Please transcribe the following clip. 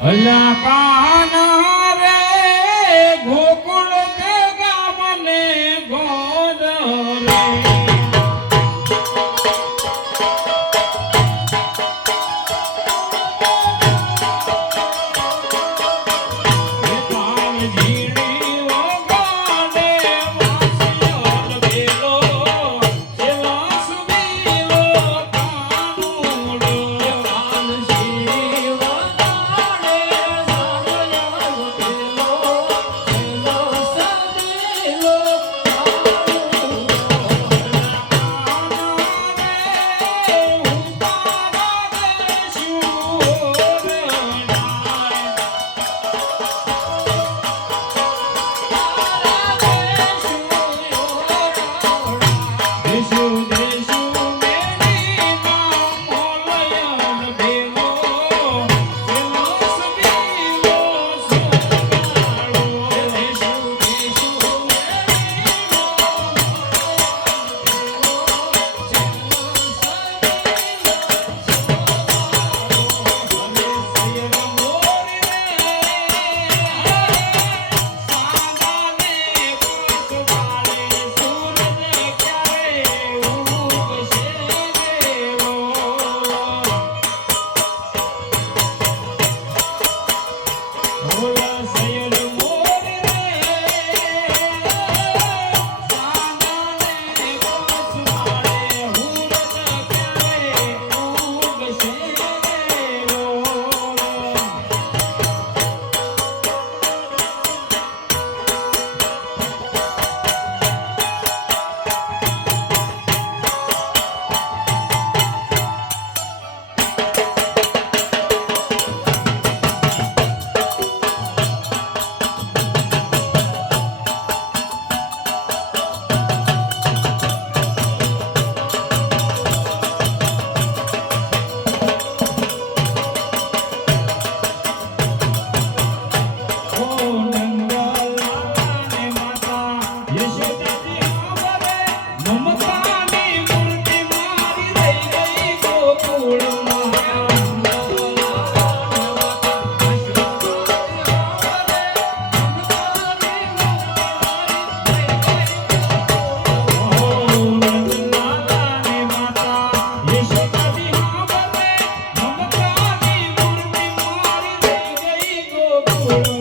અલ્યા કાના રે ગોકુળ દેગા મને ગોદ રે Thank you.